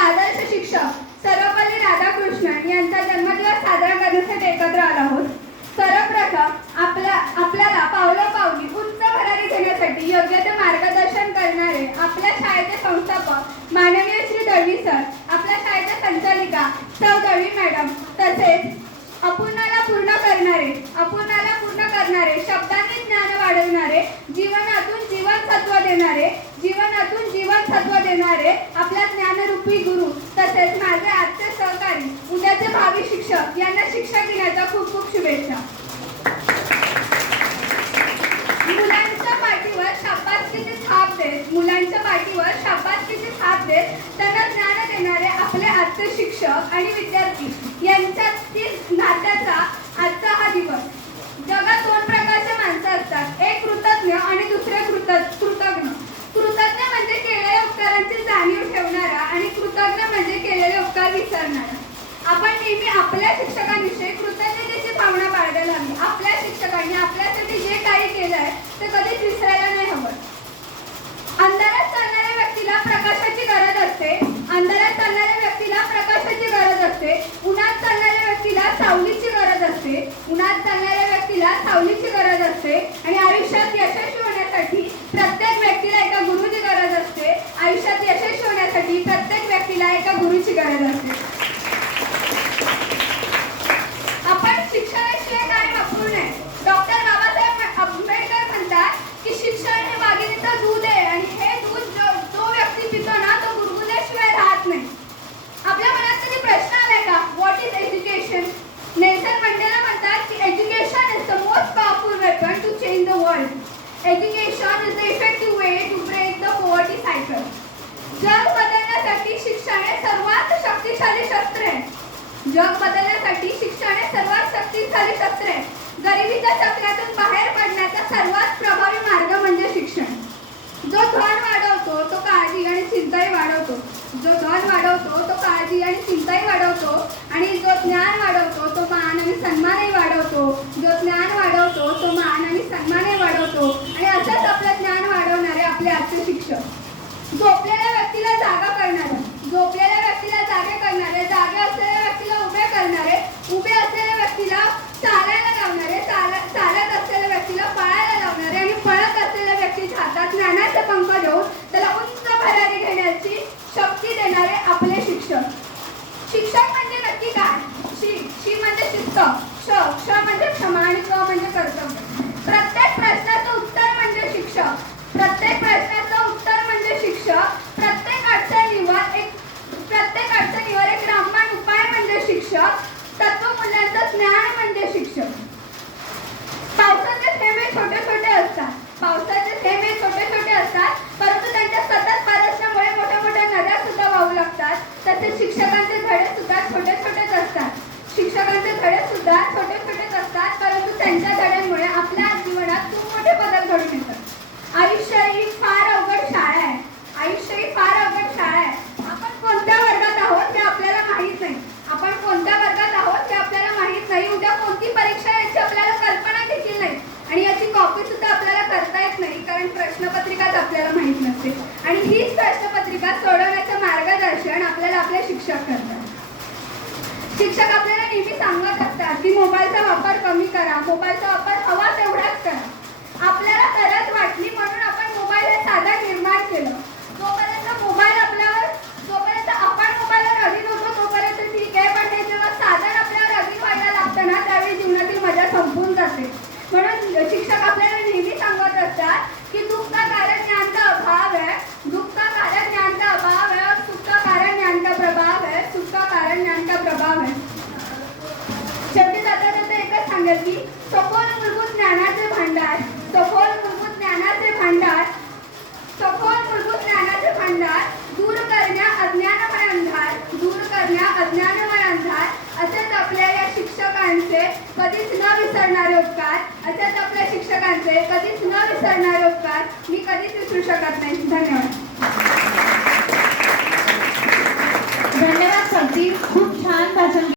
आदर्श शिक्षक सर्वपल्ली राधाकृष्णन यांचा जन्मदिवस साजरा करण्यासाठी एकत्र आलो आहोत. सर्वप्रथम आपल्या आपल्याला पावलं पावली उंच भरारी घेण्यासाठी योग्य ते मार्गदर्शन करणारे आपल्या शाळेचे संस्थापक माननीय श्री दळवी सर आपल्या शाळेच्या संचालिका सौ दळवी मॅडम तसेच अपूर्णाला पूर्ण करणारे अपूर्णाला पूर्ण करणारे शब्दांनी ज्ञान वाढवणारे जीवनातून जीवनसत्व देणारे जीवनातून जीवनसत्व देणारे आपल्या ज्ञानरूपी गुरु तसेच माझे आजचे सहकारी उद्याचे भावी शिक्षक यांना शिक्षक दिनाच्या खूप खूप शुभेच्छा. मुलांच्या पाठीवर शाबासकीची थाप देत मुलांच्या पाठीवर शाबासकीची थाप देत त्यांना ज्ञान देणारे आपले आजचे शिक्षक आणि विद्यार्थी यांच्यातील आपल्या शिक्षकांविषयी कृतज्ञतेची भावना बाळगायला हवी. आपल्या शिक्षकांनी आपल्यासाठी जे काही केलं आहे ते कधीच विसरायला नाही हवं. अंधारात चालणाऱ्या व्यक्तीला प्रकाशाची गरज असते. अंधारात चालणाऱ्या व्यक्तीला प्रकाशाची गरज असते. उन्हात चालणाऱ्या व्यक्तीला सावलीची गरज असते. उन्हात चालणाऱ्या व्यक्तीला सावलीची गरज असते. आणि आयुष्यात यशस्वी होण्यासाठी प्रत्येक व्यक्तीला एका गुरुची गरज असते. आयुष्यात यशस्वी होण्यासाठी प्रत्येक व्यक्तीला एका गुरुची गरज असते. जग बदलण्यासाठी शिक्षण हे सर्वात शक्तिशाली शस्त्र आहे. गरिबीच्या चक्रातून बाहेर पडण्याचा सर्वात प्रभावी मार्ग म्हणजे शिक्षण. जो धन वाढवतो तो काळजी आणि चिंताही वाढवतो. जो धन वाढवतो तो काळजी आणि चिंताही वाढवतो. आणि जो ज्ञान वाढवतो तो मान आणि सन्मानही वाढवतो. जो ज्ञान वाढवतो तो मान आणि सन्मानही वाढवतो आणि असंच आपलं ज्ञान वाढवणारे आपले आजचे शिक्षक झोपलेल्या व्यक्तीला जागा करणारे झोपलेल्या व्यक्तीला जागे करणारे जागे असलेल्या व्यक्तीला उभे करणारे उभे असलेल्या व्यक्तीला चालायला लावणारे चाल- चालत असलेल्या व्यक्तीला पळायला लावणारे आणि पळत असलेल्या व्यक्तीच्या हातात ज्ञानाचे पंख देऊन त्याला उंच भरारी घेण्याची शक्ती देणारे आपले शिक्षक शिक्षक म्हणजे नक्की काय शी शी म्हणजे शिस्त श क्ष म्हणजे क्षमा आणि क म्हणजे कर्तव्य प्रत्येक प्रश्नाचं उत्तर म्हणजे शिक्षक प्रत्येक प्रश्नाचं उत्तर म्हणजे शिक्षक प्रत्येक अडचणीवर एक प्रत्येक अडचणीवर एक रामबाण उपाय म्हणजे शिक्षक तत्वमूल्यांचं ज्ञान म्हणजे शिक्षक पावसाचे थेंब हे छोटे छोटे असतात पावसाचे थेंब हे छोटे छोटे असतात परंतु त्यांच्या सतत बरसण्यामुळे मोठ्या मोठ्या नद्या सुद्धा वाहू लागतात तसेच शिक्षकांचे धडे सुद्धा छोटे छोटेच असतात शिक्षकांचे धडे सुद्धा छोटे छोटेच असतात परंतु त्यांच्या धड्यांमुळे आपल्या जीवनात खूप मोठे बदल घडून येतात. आयुष्य ही फार अवघड शाळा आहे. आयुष्य ही फार अवघड शाळा आहे. आपण कोणत्या वर्गात आहोत हे आपल्याला माहीत नाही. आपण कोणत्या वर्गात आहोत हे आपल्याला माहीत नाही. उद्या कोणती परीक्षा आहे याची आपल्याला कल्पना देखील नाही. आणि याची कॉपी सुद्धा आपल्याला करता येत नाही कारण प्रश्नपत्रिकाच आपल्याला माहीत नसते. आणि ही प्रश्नपत्रिका सोडवण्याचं मार्गदर्शन आपल्याला आपले शिक्षक करतात शिक्षक आपल्याला नेहमी सांगत असतात की मोबाईलचा वापर कमी करा मोबाईलचा वापर हवा तेवढाच करा. आपल्या गरज वाटली म्हणून आपण मोबाईल हे साधन निर्माण केलं जोपर्यंत मोबाईल आपल्यावर जोपर्यंत आपण मोबाईलवर अधीन होतो तोपर्यंत ठीक आहे पण हे जेव्हा साधन आपल्यावर अधीन व्हायला लागतं ना त्यावेळी जीवनातील मजा संपून जाते म्हणून शिक्षक आपल्याला नेहमी सांगत असतात की दुःख का कारण ज्ञान का अभाव है दुःख का कारण ज्ञान का अभाव है और सुख का कारण ज्ञान का प्रभाव है सुख का कारण ज्ञान का प्रभाव है शेवटी जाता जाता एकच की सखोल मूलभूत ज्ञानाचे भांडार सखोल मूलभूत ज्ञानाचे भांडार सखोल मूलभूत ज्ञानाचे भांडार दूर करण्या अज्ञानमय अंधार दूर करण्या अज्ञानमय अंधार असेच आपल्या या शिक्षकांचे कधीच न विसरणारे उपकार असेच आपल्या शिक्षकांचे कधीच न विसरणारे उपकार मी कधीच विसरू शकत नाही. धन्यवाद. धन्यवाद सरती खूप छान भाषण